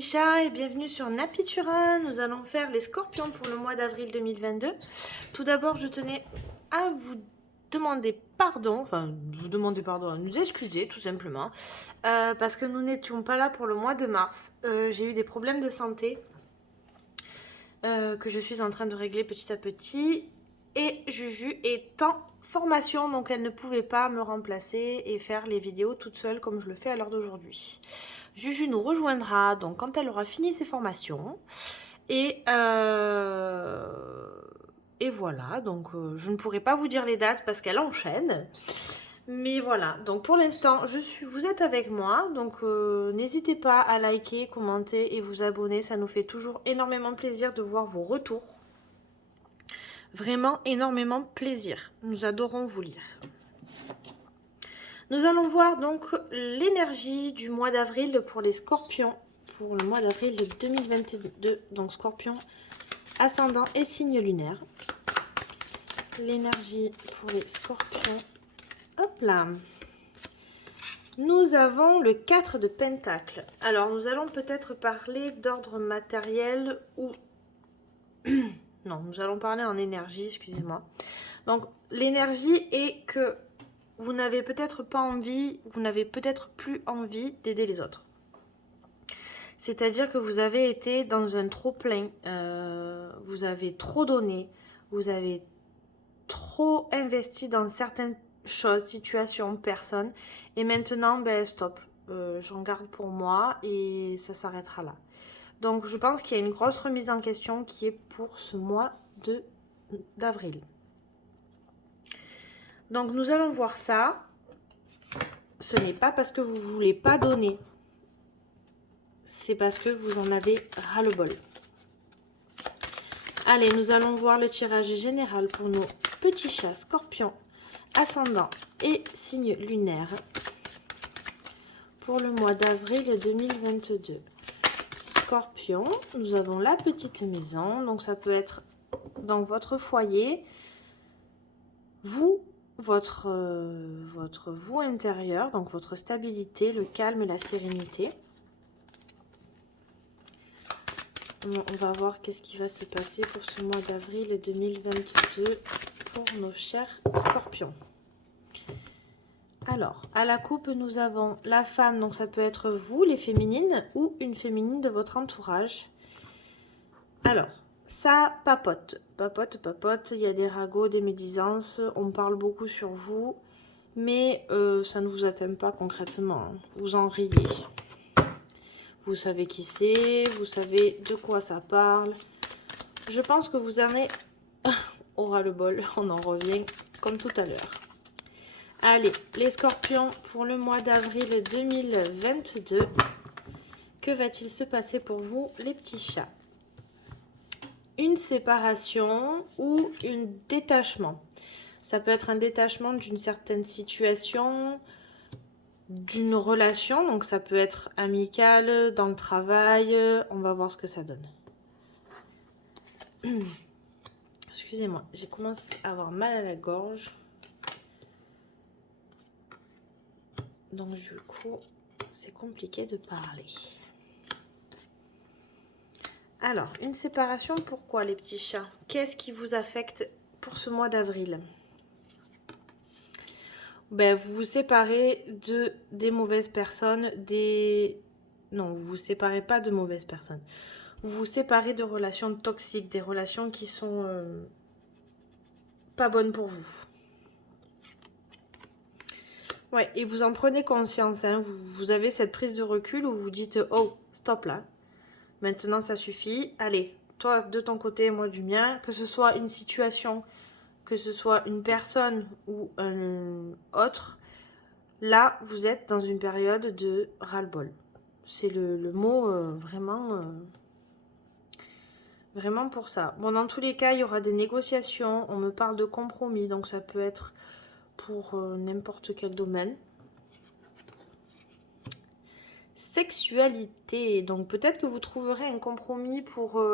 petits chats et bienvenue sur Napiturin. Nous allons faire les scorpions pour le mois d'avril 2022. Tout d'abord, je tenais à vous demander pardon, à nous excuser tout simplement, parce que nous n'étions pas là pour le mois de mars. J'ai eu des problèmes de santé que je suis en train de régler petit à petit. Et Juju est en formation, donc elle ne pouvait pas me remplacer et faire les vidéos toute seule comme je le fais à l'heure d'aujourd'hui. Juju nous rejoindra donc quand elle aura fini ses formations. Et voilà, donc je ne pourrai pas vous dire les dates parce qu'elle enchaîne. Mais voilà, donc pour l'instant, vous êtes avec moi. Donc n'hésitez pas à liker, commenter et vous abonner. Ça nous fait toujours énormément plaisir de voir vos retours. Vraiment énormément plaisir. Nous adorons vous lire. Nous allons voir donc l'énergie du mois d'avril pour les scorpions. Pour le mois d'avril 2022. Donc scorpion, ascendant et signe lunaire. L'énergie pour les scorpions. Hop là. Nous avons le 4 de Pentacle. Alors nous allons peut-être parler d'ordre matériel ou... Non, nous allons parler en énergie, excusez-moi. Donc, l'énergie est que vous n'avez peut-être pas envie, vous n'avez peut-être plus envie d'aider les autres. C'est-à-dire que vous avez été dans un trop-plein, vous avez trop donné, vous avez trop investi dans certaines choses, situations, personnes, et maintenant, ben stop, j'en garde pour moi et ça s'arrêtera là. Donc, je pense qu'il y a une grosse remise en question qui est pour ce mois d'avril. Donc, nous allons voir ça. Ce n'est pas parce que vous ne voulez pas donner. C'est parce que vous en avez ras-le-bol. Allez, nous allons voir le tirage général pour nos petits chats scorpions, ascendant et signe lunaire pour le mois d'avril 2022. Scorpion, nous avons la petite maison, donc ça peut être dans votre foyer, vous, votre vous intérieur, donc votre stabilité, le calme et la sérénité. On va voir qu'est-ce qui va se passer pour ce mois d'avril 2022 pour nos chers scorpions. Alors, à la coupe, nous avons la femme, donc ça peut être vous, les féminines, ou une féminine de votre entourage. Alors, ça papote, papote, il y a des ragots, des médisances, on parle beaucoup sur vous, mais ça ne vous atteint pas concrètement, hein. Vous en riez. Vous savez qui c'est, vous savez de quoi ça parle. Je pense que vous en êtes au ras-le-bol, on en revient comme tout à l'heure. Allez, les scorpions, pour le mois d'avril 2022, que va-t-il se passer pour vous, les petits chats? Une séparation ou un détachement. Ça peut être un détachement d'une certaine situation, d'une relation, donc ça peut être amical, dans le travail. On va voir ce que ça donne. Excusez-moi, j'ai commencé à avoir mal à la gorge. Donc du coup, c'est compliqué de parler. Alors, une séparation, pourquoi les petits chats? Qu'est-ce qui vous affecte pour ce mois d'avril? Ben, vous vous séparez des mauvaises personnes, Non, vous vous séparez pas de mauvaises personnes. Vous vous séparez de relations toxiques, des relations qui sont pas bonnes pour vous. Ouais, et vous en prenez conscience, hein, vous avez cette prise de recul où vous dites « Oh, stop là, maintenant ça suffit, allez, toi de ton côté, moi du mien », que ce soit une situation, que ce soit une personne ou un autre, là, vous êtes dans une période de ras-le-bol. C'est le mot vraiment pour ça. Bon, dans tous les cas, il y aura des négociations, on me parle de compromis, donc ça peut être pour n'importe quel domaine. Sexualité, donc peut-être que vous trouverez un compromis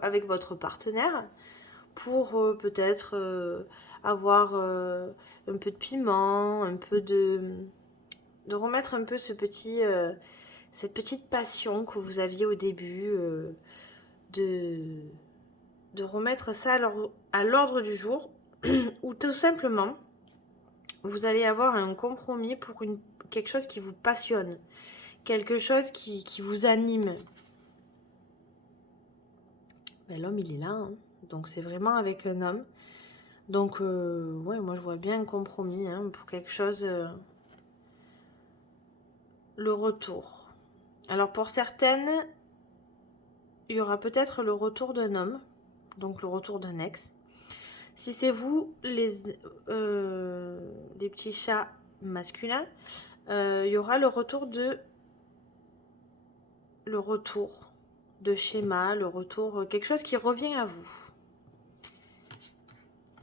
avec votre partenaire pour peut-être avoir un peu de piment, un peu de remettre un peu ce petit cette petite passion que vous aviez au début, de remettre ça à l'ordre du jour, ou tout simplement, vous allez avoir un compromis pour quelque chose qui vous passionne, quelque chose qui vous anime. Ben, l'homme, il est là, hein. Donc c'est vraiment avec un homme. Donc, ouais, moi je vois bien un compromis hein, pour quelque chose, le retour. Alors pour certaines, il y aura peut-être le retour d'un homme, donc le retour d'un ex. Si c'est vous, les petits chats masculins, il y aura le retour de schéma, le retour, quelque chose qui revient à vous.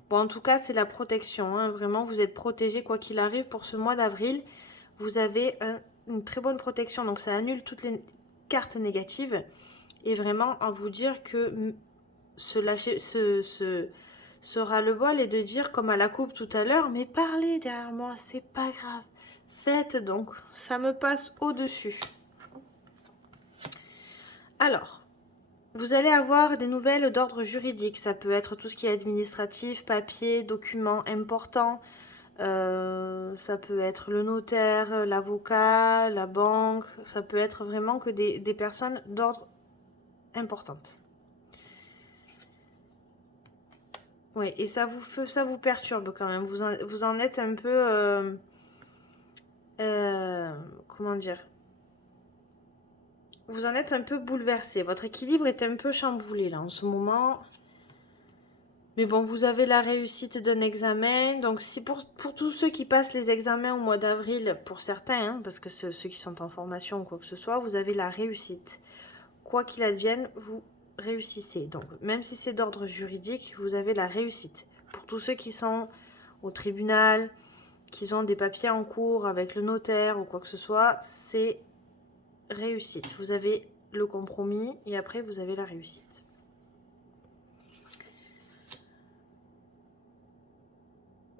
Bon, en tout cas, c'est la protection. Hein. Vraiment, vous êtes protégé quoi qu'il arrive pour ce mois d'avril. Vous avez une très bonne protection. Donc, ça annule toutes les cartes négatives. Et vraiment, à vous dire que se ras-le-bol et de dire, comme à la coupe tout à l'heure, mais parlez derrière moi, c'est pas grave. Faites donc, ça me passe au-dessus. Alors, vous allez avoir des nouvelles d'ordre juridique. Ça peut être tout ce qui est administratif, papier, documents importants. Ça peut être le notaire, l'avocat, la banque. Ça peut être vraiment que des personnes d'ordre importantes. Oui, et ça vous perturbe quand même. Vous en êtes un peu... comment dire ? Vous en êtes un peu bouleversé. Votre équilibre est un peu chamboulé là en ce moment. Mais bon, vous avez la réussite d'un examen. Donc si pour tous ceux qui passent les examens au mois d'avril, pour certains, hein, parce que ceux qui sont en formation ou quoi que ce soit, vous avez la réussite. Quoi qu'il advienne, vous réussissez. Donc même si c'est d'ordre juridique, vous avez la réussite. Pour tous ceux qui sont au tribunal, qui ont des papiers en cours avec le notaire ou quoi que ce soit, c'est réussite. Vous avez le compromis et après vous avez la réussite.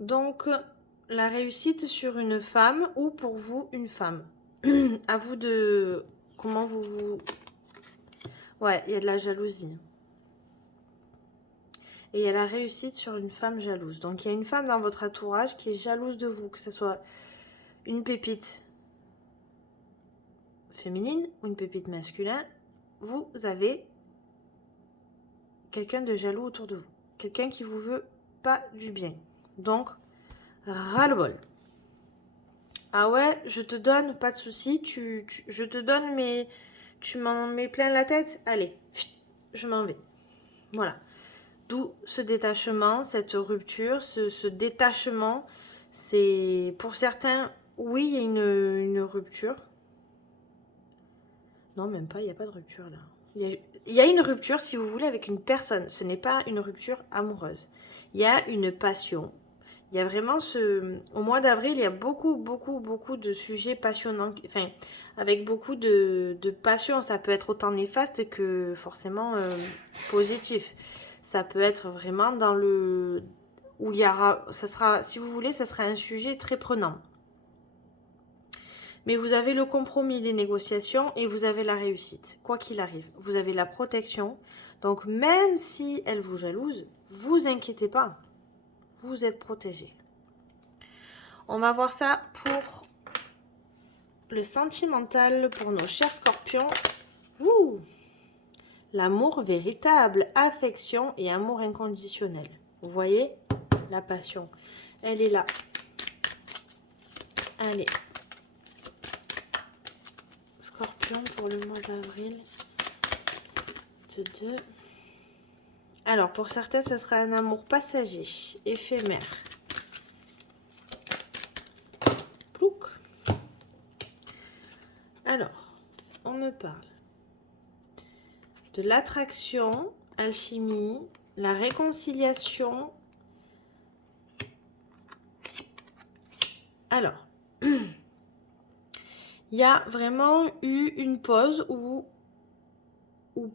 Donc la réussite sur une femme ou pour vous une femme. À vous de... Comment vous... Ouais, il y a de la jalousie. Et il y a la réussite sur une femme jalouse. Donc il y a une femme dans votre entourage qui est jalouse de vous, que ce soit une pépite féminine ou une pépite masculine. Vous avez quelqu'un de jaloux autour de vous. Quelqu'un qui vous veut pas du bien. Donc, ras-le-bol. Ah ouais, je te donne, pas de souci. Je te donne, mais tu m'en mets plein la tête. Allez, je m'en vais. Voilà. D'où ce détachement, cette rupture, ce détachement. C'est pour certains, oui, il y a une rupture. Non, même pas, il n'y a pas de rupture là. Il y a une rupture, si vous voulez, avec une personne. Ce n'est pas une rupture amoureuse. Il y a une passion. Il y a vraiment au mois d'avril, il y a beaucoup de sujets passionnants. Enfin, avec beaucoup de passion. Ça peut être autant néfaste que forcément positif. Ça peut être vraiment dans le... où il y aura... Ça sera, si vous voulez, ça sera un sujet très prenant. Mais vous avez le compromis des négociations et vous avez la réussite. Quoi qu'il arrive, vous avez la protection. Donc même si elle vous jalouse, vous inquiétez pas. Vous êtes protégé. On va voir ça pour le sentimental pour nos chers scorpions. Ouh, l'amour véritable, affection et amour inconditionnel. Vous voyez, la passion, elle est là. Allez. Scorpion pour le mois d'avril. Alors, pour certains, ça sera un amour passager, éphémère. Plouc. Alors, on me parle de l'attraction, alchimie, la réconciliation. Alors, il y a vraiment eu une pause ou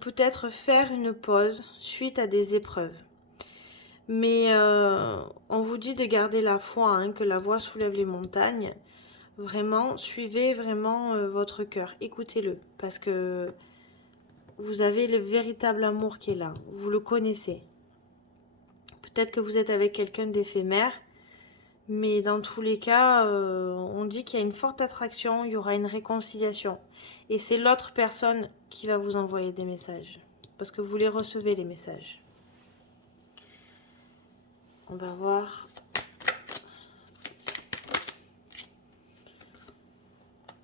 peut-être faire une pause suite à des épreuves. Mais on vous dit de garder la foi, hein, que la voix soulève les montagnes. Vraiment, suivez vraiment votre cœur. Écoutez-le. Parce que vous avez le véritable amour qui est là. Vous le connaissez. Peut-être que vous êtes avec quelqu'un d'éphémère. Mais dans tous les cas, on dit qu'il y a une forte attraction, il y aura une réconciliation. Et c'est l'autre personne qui va vous envoyer des messages. Parce que vous les recevez, les messages. On va voir.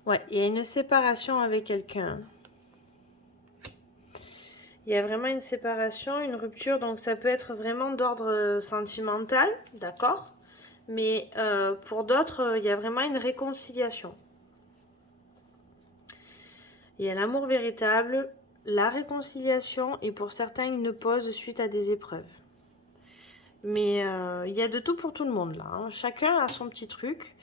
Ouais, il y a une séparation avec quelqu'un. Il y a vraiment une séparation, une rupture. Donc ça peut être vraiment d'ordre sentimental, d'accord ? Mais pour d'autres, il y a vraiment une réconciliation. Il y a l'amour véritable, la réconciliation et pour certains une pause suite à des épreuves. Mais il y a de tout pour tout le monde là. Hein. Chacun a son petit truc.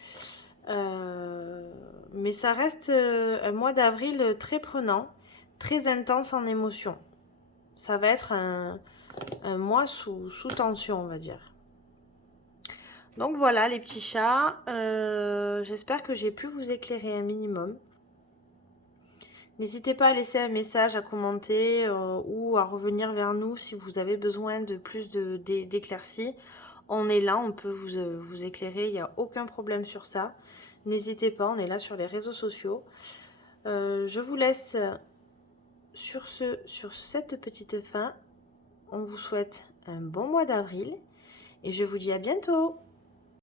Mais ça reste un mois d'avril très prenant, très intense en émotion. Ça va être un mois sous tension, on va dire. Donc voilà les petits chats. J'espère que j'ai pu vous éclairer un minimum. N'hésitez pas à laisser un message, à commenter ou à revenir vers nous si vous avez besoin de plus d'éclaircies. On est là, on peut vous éclairer, il n'y a aucun problème sur ça. N'hésitez pas, on est là sur les réseaux sociaux. Je vous laisse sur cette petite fin. On vous souhaite un bon mois d'avril et je vous dis à bientôt.